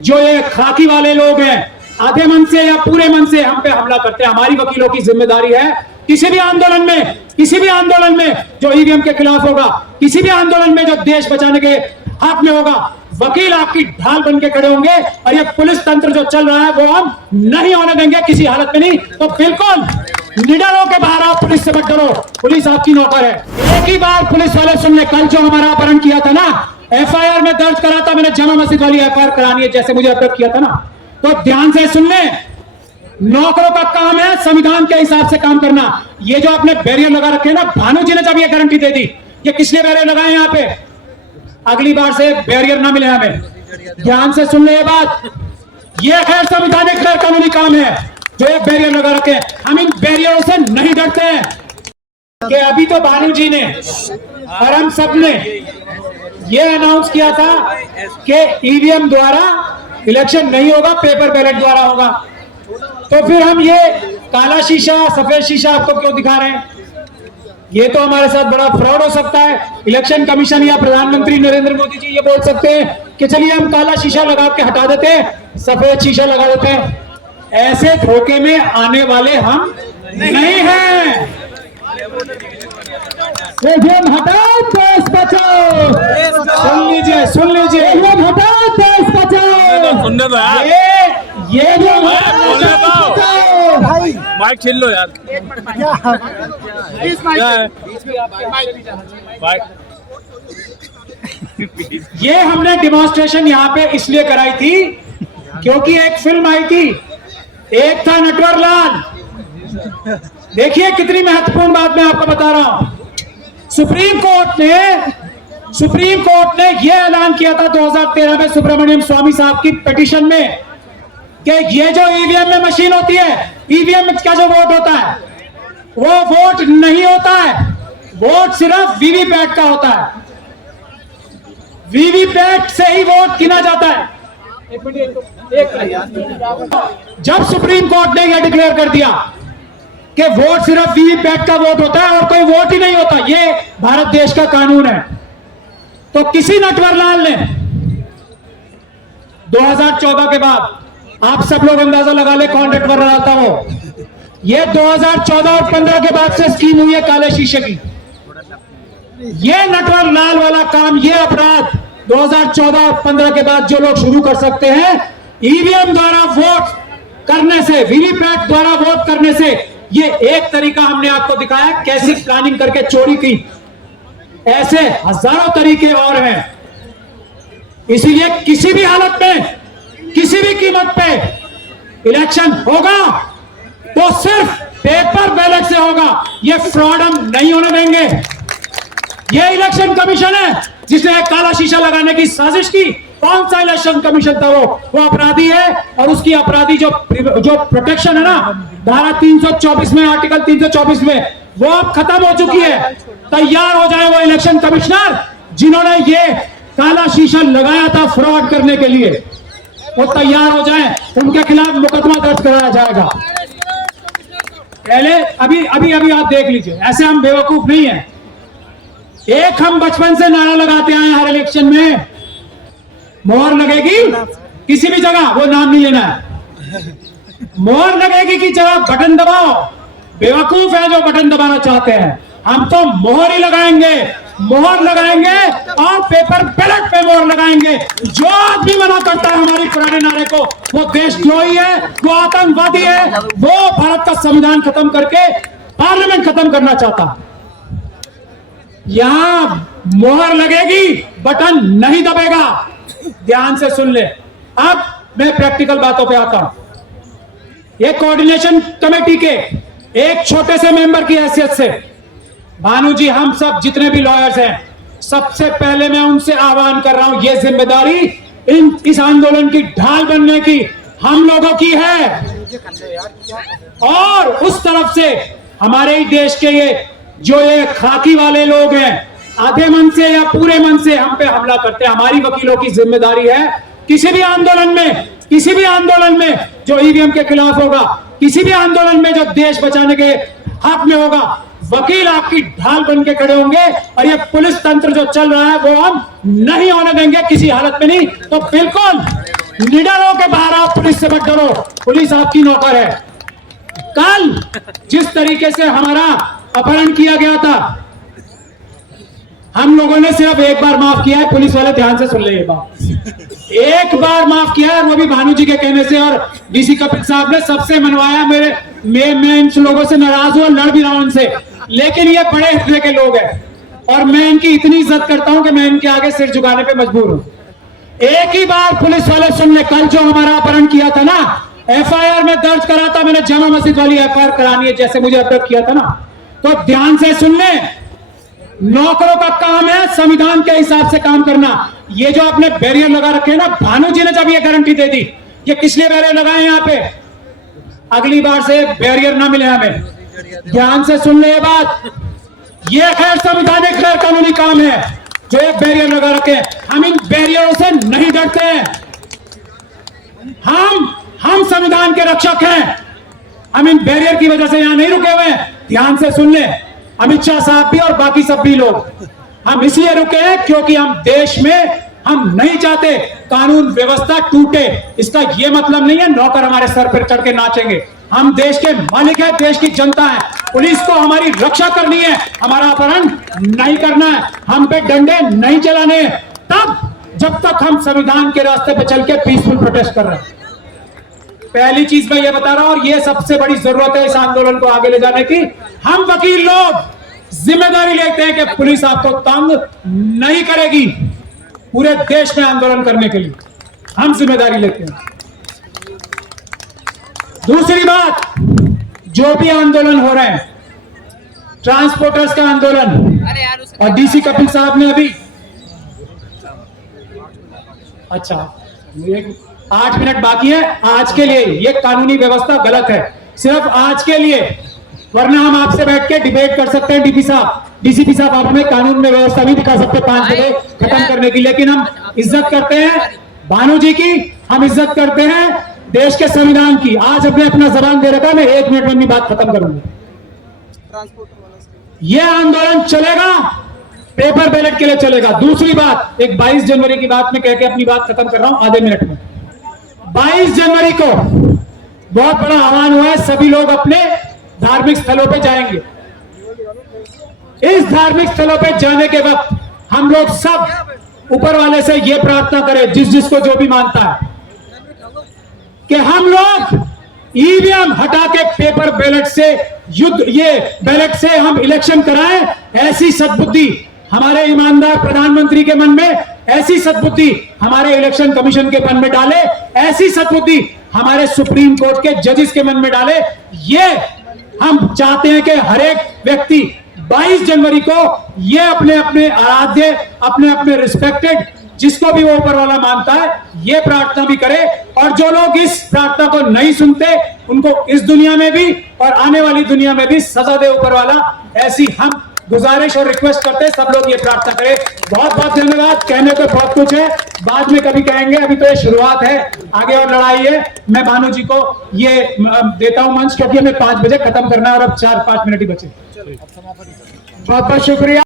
जो ये खाकी वाले लोग हैं आधे मन से या पूरे मन से हम पे हमला करते हैं। हमारी वकीलों की जिम्मेदारी है किसी भी आंदोलन में जो ईवीएम के खिलाफ होगा, किसी भी आंदोलन में जो देश बचाने के हक में होगा, वकील आपकी ढाल बन के खड़े होंगे। और ये पुलिस तंत्र जो चल रहा है वो हम नहीं होने देंगे किसी हालत में। नहीं तो बिल्कुल निडर होकर बाहर आओ, पुलिस से मत डरो, पुलिस आपकी नौकर है। एक ही बार पुलिस वाले सुन ले, कल जो हमारा अपहरण किया था ना, एफआईआर में दर्ज करा था मैंने, जमा मस्जिद वाली एफआईआर करानी है जैसे मुझे अब तक किया था ना, तो ध्यान से सुन ले। नौकरों का काम है संविधान के हिसाब से काम करना। ये जो आपने बैरियर लगा रखे हैं ना, भानु जी ने जब ये गारंटी दे दी, ये किसने बैरियर लगाए यहाँ पे, अगली बार से बैरियर ना मिले हमें। ध्यान से सुन ले ये बात, ये है संवैधानिक गैर कानूनी काम है जो ये बैरियर लगा रखे हैं। हम इन बैरियरों से नहीं डरते हैं कि अभी तो भानु जी ने और हम सब ने ये अनाउंस किया था कि ईवीएम द्वारा इलेक्शन नहीं होगा, पेपर बैलेट द्वारा होगा। तो फिर हम ये काला शीशा सफेद शीशा आपको क्यों दिखा रहे हैं? ये तो हमारे साथ बड़ा फ्रॉड हो सकता है। इलेक्शन कमीशन या प्रधानमंत्री नरेंद्र मोदी जी ये बोल सकते हैं कि चलिए हम काला शीशा लगा के हटा देते हैं, सफेद शीशा लगा देते हैं। ऐसे धोखे में आने वाले हम नहीं हैं। हटाओ देश बचाओ, सुन लीजिए हटाओ देश बचाओ। सुनने दो यार, ये जो माइक छीन लो यार। ये हमने डिमॉन्स्ट्रेशन यहाँ पे इसलिए कराई थी क्योंकि एक फिल्म आई थी, एक था नटवर लाल। देखिए कितनी महत्वपूर्ण बात मैं आपको बता रहा हूं। सुप्रीम कोर्ट ने यह ऐलान किया था 2013 में सुब्रमण्यम स्वामी साहब की पिटीशन में कि ये जो ईवीएम में मशीन होती है, ईवीएम में क्या जो वोट होता है वो वोट नहीं होता है, वोट सिर्फ वीवीपैट का होता है। वीवीपैट से ही वोट गिना जाता है। जब सुप्रीम कोर्ट ने यह डिक्लेयर कर दिया कि वोट सिर्फ वीवीपैट का वोट होता है और कोई वोट ही नहीं होता, ये भारत देश का कानून है, तो किसी नटवर लाल ने 2014 के बाद, आप सब लोग अंदाजा लगा ले कौन नटवर लाल था वो, ये 2014 और 15 के बाद से स्कीम हुई है काले शीशे की। ये नटवर लाल वाला काम, ये अपराध 2014 और 15 के बाद जो लोग शुरू कर सकते हैं, ईवीएम द्वारा वोट करने से, वीवीपैट द्वारा वोट करने से, ये एक तरीका हमने आपको दिखाया कैसी प्लानिंग करके चोरी की। ऐसे हजारों तरीके और हैं। इसीलिए किसी भी हालत में, किसी भी कीमत पे इलेक्शन होगा तो सिर्फ पेपर बैलेट से होगा। ये फ्रॉड हम नहीं होने देंगे। ये इलेक्शन कमीशन है जिसने काला शीशा लगाने की साजिश की। कौन सा इलेक्शन कमीशन था वो अपराधी है, और उसकी अपराधी जो प्रोटेक्शन है ना, धारा 324 में, आर्टिकल 324 में, वो अब खत्म हो चुकी है। तैयार हो जाए वो इलेक्शन कमिश्नर जिन्होंने ये काला शीशा लगाया था फ्रॉड करने के लिए, वो तैयार हो जाए, उनके खिलाफ मुकदमा दर्ज कराया जाएगा। पहले अभी आप देख लीजिए, ऐसे हम बेवकूफ नहीं है। एक हम बचपन से नारा लगाते आए हर इलेक्शन में, मोहर लगेगी किसी भी जगह, वो नाम नहीं लेना है, मोहर लगेगी की जगह बटन दबाओ। बेवकूफ है जो बटन दबाना चाहते हैं। हम तो मोहर ही लगाएंगे, मोहर लगाएंगे और पेपर बैलेट पे मोहर लगाएंगे। जो आदमी मना करता है हमारी पुराने नारे को, वो देशद्रोही है, वो आतंकवादी है, वो भारत का संविधान खत्म करके पार्लियामेंट खत्म करना चाहता। यहां मोहर लगेगी, बटन नहीं दबेगा। ध्यान से सुन ले। अब मैं प्रैक्टिकल बातों पे आता हूं। ये कोऑर्डिनेशन कमेटी के एक छोटे से मेंबर की हैसियत से, भानु जी, हम सब जितने भी लॉयर्स हैं, सबसे पहले मैं उनसे आह्वान कर रहा हूं, ये जिम्मेदारी इस आंदोलन की ढाल बनने की हम लोगों की है। और उस तरफ से हमारे ही देश के ये खाकी वाले लोग हैं, आधे मन से या पूरे मन से हम पे हमला करते हैं। हमारी वकीलों की जिम्मेदारी है किसी भी आंदोलन में जो ईवीएम के खिलाफ होगा, किसी भी आंदोलन में जो देश बचाने के हक में होगा, वकील आपकी ढाल बन के खड़े होंगे। और ये पुलिस तंत्र जो चल रहा है वो हम नहीं होने देंगे किसी हालत में। नहीं तो बिल्कुल निडर हो के बाहर आओ, पुलिस से मत डरो, पुलिस आपकी नौकर है। कल जिस तरीके से हमारा अपहरण किया गया था, हम लोगों ने सिर्फ एक बार माफ किया है। पुलिस वाले ध्यान से सुन ले, ये बात एक बार माफ किया है, वो भी भानु जी के कहने से, और डीसी कपिल साहब ने सबसे मनवाया। मैं इन लोगों से नाराज हूं, लड़ भी रहा हूं इनसे, लेकिन ये बड़े हृदय के लोग हैं और मैं इनकी इतनी इज्जत करता हूं कि मैं इनके आगे सिर झुकाने पे मजबूर हूं। एक ही बार पुलिस वाले सुन ले, कल जो हमारा अपहरण किया था ना, एफआईआर में दर्ज करा था मैंने, जामा मस्जिद वाली एफआईआर करानी है जैसे मुझे अब तक किया था ना, तो ध्यान से सुन ले। नौकरों का काम है संविधान के हिसाब से काम करना। ये जो आपने बैरियर लगा रखे हैं ना, भानु जी ने जब ये गारंटी दे दी, ये किस लिए बैरियर लगाए यहाँ पे, अगली बार से बैरियर ना मिले हमें। ध्यान से सुन ले ये बात, ये गैर संवैधानिक गैर कानूनी काम है जो एक बैरियर लगा रखे हैं। हम इन बैरियरों से नहीं डरते हैं। हम संविधान के रक्षक हैं। हम इन बैरियर की वजह से यहां नहीं रुके हुए हैं। ध्यान से सुन ले, अमित शाह साहब भी और बाकी सब भी लोग, हम इसलिए रुके हैं क्योंकि हम देश में हम नहीं चाहते कानून व्यवस्था टूटे। इसका यह मतलब नहीं है नौकर हमारे सर पर चढ़ के नाचेंगे। हम देश के मालिक है, देश की जनता है। पुलिस को हमारी रक्षा करनी है, हमारा अपहरण नहीं करना है, हम पे डंडे नहीं चलाने, तब जब तक हम संविधान के रास्ते पे चल के पीसफुल प्रोटेस्ट कर रहे हैं। पहली चीज मैं ये बता रहा हूं, और ये सबसे बड़ी जरूरत है इस आंदोलन को आगे ले जाने की। हम वकील लोग जिम्मेदारी लेते हैं कि पुलिस आपको तंग नहीं करेगी। पूरे देश में आंदोलन करने के लिए हम जिम्मेदारी लेते हैं। दूसरी बात, जो भी आंदोलन हो रहे हैं, ट्रांसपोर्टर्स का आंदोलन, और डीसी कपिल साहब ने अभी, अच्छा 8 मिनट बाकी है आज के लिए। ये कानूनी व्यवस्था गलत है, सिर्फ आज के लिए, वरना हम आपसे बैठ के डिबेट कर सकते हैं। डीपी साहब, डीसीपी साहब, आप हमें कानून में व्यवस्था भी दिखा सकते हैं 5 बजे खत्म करने की, लेकिन हम इज्जत करते हैं भानु जी की, हम इज्जत करते हैं देश के संविधान की। आज हमने अपना जबान दे रखा, मैं 1 मिनट में अपनी बात खत्म करूंगा। यह आंदोलन चलेगा, पेपर बैलेट के लिए चलेगा। दूसरी बात, एक 22 जनवरी की बात में कह के अपनी बात खत्म कर रहा हूं आधे मिनट में। 22 जनवरी को बहुत बड़ा आह्वान हुआ है, सभी लोग अपने धार्मिक स्थलों पे जाएंगे। इस धार्मिक स्थलों पे जाने के वक्त हम लोग सब ऊपर वाले से यह प्रार्थना करें, जिसको जो भी मानता है, कि हम लोग ईवीएम हटा के पेपर बैलेट से ये बैलेट से हम इलेक्शन कराएं। ऐसी सद्बुद्धि हमारे ईमानदार प्रधानमंत्री के मन में, ऐसी सद्बुद्धि हमारे इलेक्शन कमीशन के मन में डाले, ऐसी सद्बुद्धि हमारे सुप्रीम कोर्ट के जजेस के मन में डाले। ये हम चाहते हैं कि हर एक व्यक्ति 22 जनवरी को ये अपने अपने आराध्य, अपने अपने रिस्पेक्टेड, जिसको भी वो ऊपर वाला मानता है, ये प्रार्थना भी करे। और जो लोग इस प्रार्थना को नहीं सुनते, उनको इस दुनिया में भी और आने वाली दुनिया में भी सजा दे ऊपर वाला। ऐसी हम गुजारिश और रिक्वेस्ट करते हैं, सब लोग ये प्रार्थना करें। बहुत बहुत धन्यवाद। कहने को बहुत कुछ है, बाद में कभी कहेंगे, अभी तो ये शुरुआत है, आगे और लड़ाई है। मैं भानु जी को ये देता हूं मंच, क्योंकि हमें 5 बजे खत्म करना है और अब 4-5 मिनट ही बचे। बहुत बहुत शुक्रिया।